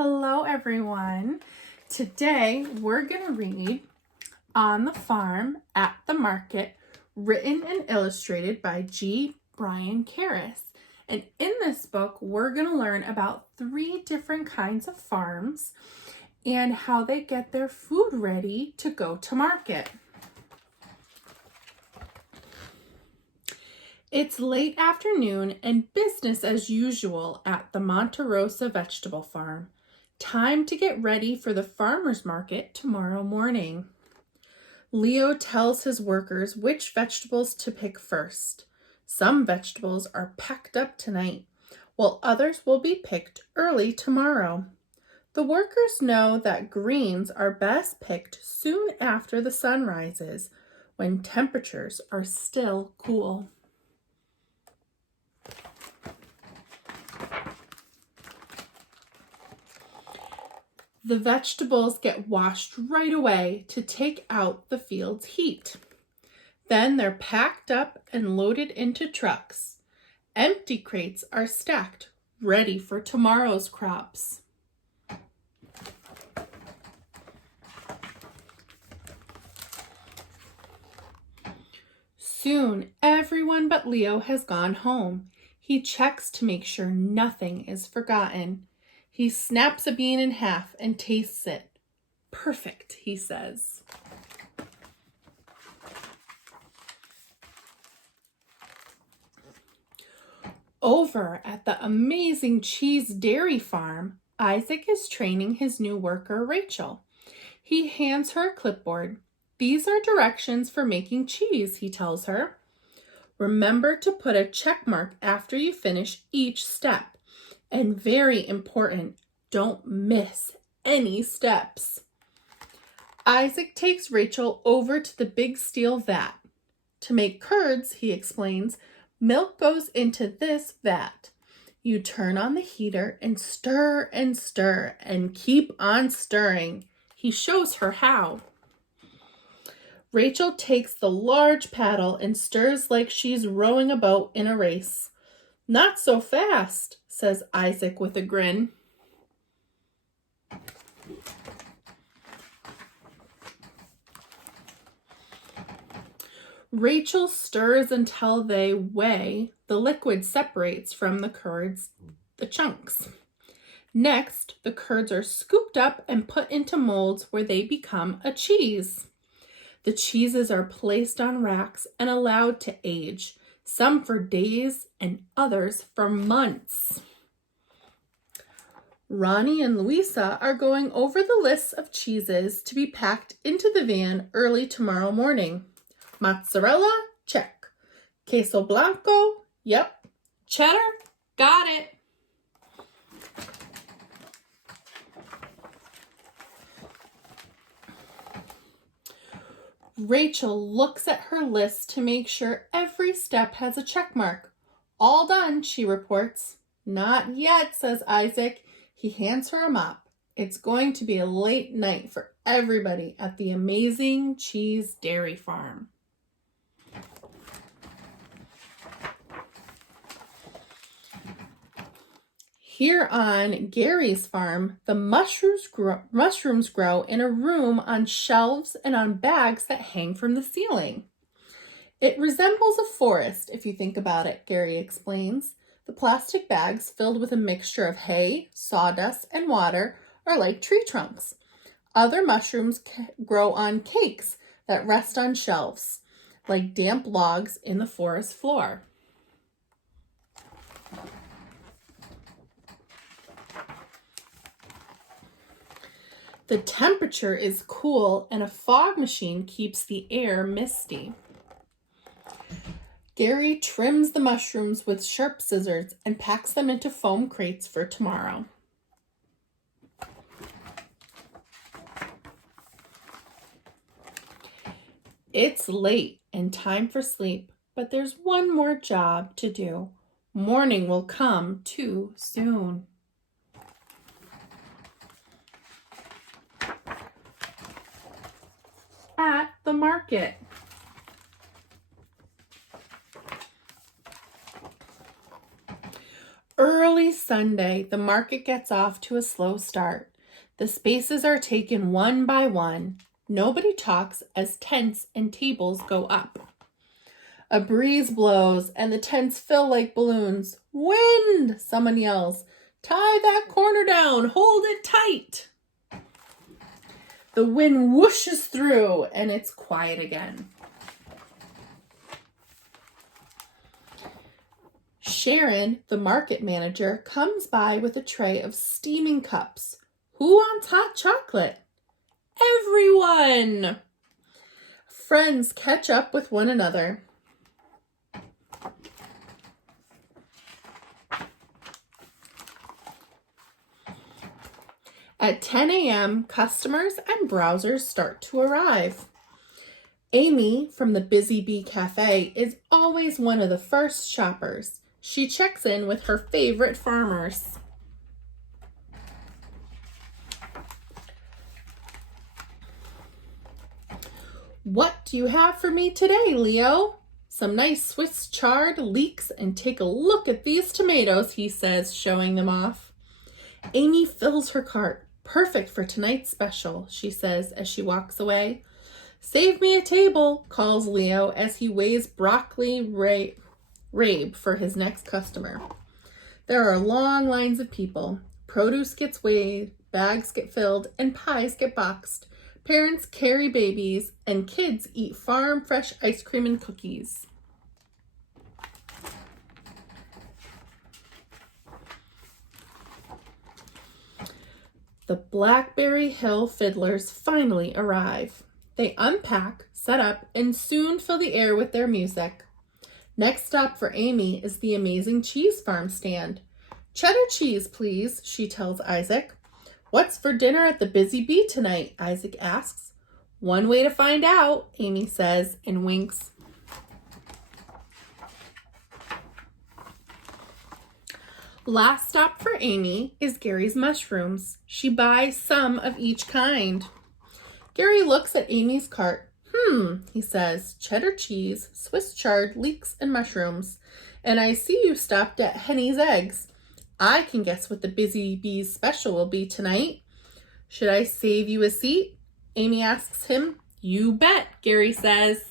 Hello everyone. Today we're going to read On the Farm at the Market, written and illustrated by G. Brian Karras. And in this book, we're going to learn about 3 different kinds of farms and how they get their food ready to go to market. It's late afternoon and business as usual at the Monte Rosa vegetable farm. Time to get ready for the farmer's market tomorrow morning. Leo tells his workers which vegetables to pick first. Some vegetables are packed up tonight, while others will be picked early tomorrow. The workers know that greens are best picked soon after the sun rises, when temperatures are still cool. The vegetables get washed right away to take out the field's heat. Then they're packed up and loaded into trucks. Empty crates are stacked, ready for tomorrow's crops. Soon, everyone but Leo has gone home. He checks to make sure nothing is forgotten. He snaps a bean in half and tastes it. Perfect, he says. Over at the amazing cheese dairy farm, Isaac is training his new worker, Rachel. He hands her a clipboard. These are directions for making cheese, he tells her. Remember to put a check mark after you finish each step. And very important, don't miss any steps. Isaac takes Rachel over to the big steel vat. To make curds, he explains, milk goes into this vat. You turn on the heater and stir and keep on stirring. He shows her how. Rachel takes the large paddle and stirs like she's rowing a boat in a race. Not so fast, says Isaac with a grin. Rachel stirs until they weigh. The liquid separates from the curds, the chunks. Next, the curds are scooped up and put into molds where they become a cheese. The cheeses are placed on racks and allowed to age, some for days and others for months. Ronnie and Louisa are going over the lists of cheeses to be packed into the van early tomorrow morning. Mozzarella, check. Queso blanco, yep. Cheddar, got it. Rachel looks at her list to make sure every step has a check mark. All done, she reports. Not yet, says Isaac. He hands her a mop. It's going to be a late night for everybody at the amazing cheese dairy farm. Here on Gary's farm, the mushrooms grow in a room on shelves and on bags that hang from the ceiling. It resembles a forest, if you think about it, Gary explains. The plastic bags filled with a mixture of hay, sawdust, and water are like tree trunks. Other mushrooms grow on cakes that rest on shelves, like damp logs in the forest floor. The temperature is cool and a fog machine keeps the air misty. Gary trims the mushrooms with sharp scissors and packs them into foam crates for tomorrow. It's late and time for sleep, but there's one more job to do. Morning will come too soon. At the market. Early Sunday, the market gets off to a slow start. The spaces are taken one by one. Nobody talks as tents and tables go up. A breeze blows and the tents fill like balloons. Wind, someone yells. Tie that corner down, hold it tight. The wind whooshes through and it's quiet again. Sharon, the market manager, comes by with a tray of steaming cups. Who wants hot chocolate? Everyone! Friends catch up with one another. At 10 a.m., customers and browsers start to arrive. Amy from the Busy Bee Cafe is always one of the first shoppers. She checks in with her favorite farmers. What do you have for me today, Leo? Some nice Swiss chard, leeks, and take a look at these tomatoes, he says, showing them off. Amy fills her cart. Perfect for tonight's special, she says as she walks away. Save me a table, calls Leo as he weighs broccoli rabe for his next customer. There are long lines of people. Produce gets weighed, bags get filled, and pies get boxed. Parents carry babies, and kids eat farm fresh ice cream and cookies. The Blackberry Hill Fiddlers finally arrive. They unpack, set up, and soon fill the air with their music. Next stop for Amy is the amazing cheese farm stand. Cheddar cheese, please, she tells Isaac. What's for dinner at the Busy Bee tonight? Isaac asks. One way to find out, Amy says and winks. Last stop for Amy is Gary's mushrooms. She buys some of each kind. Gary looks at Amy's cart. He says, cheddar cheese, Swiss chard, leeks, and mushrooms. And I see you stopped at Henny's Eggs. I can guess what the Busy Bee's special will be tonight. Should I save you a seat? Amy asks him. You bet, Gary says.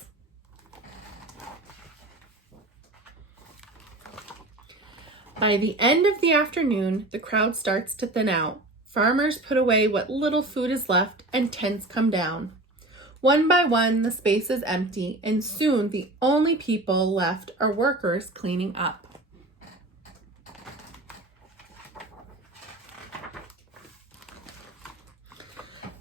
By the end of the afternoon, the crowd starts to thin out. Farmers put away what little food is left and tents come down. One by one, the space is empty, and soon the only people left are workers cleaning up.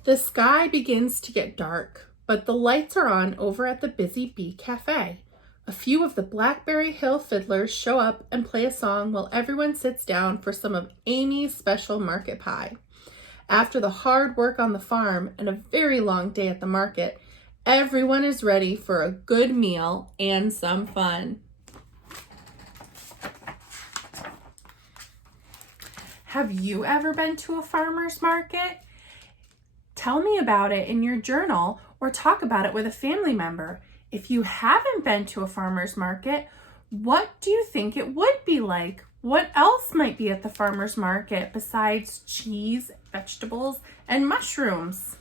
The sky begins to get dark, but the lights are on over at the Busy Bee Cafe. A few of the Blackberry Hill Fiddlers show up and play a song while everyone sits down for some of Amy's special market pie. After the hard work on the farm and a very long day at the market, everyone is ready for a good meal and some fun. Have you ever been to a farmer's market? Tell me about it in your journal or talk about it with a family member. If you haven't been to a farmer's market, what do you think it would be like? What else might be at the farmer's market besides cheese, vegetables, and mushrooms?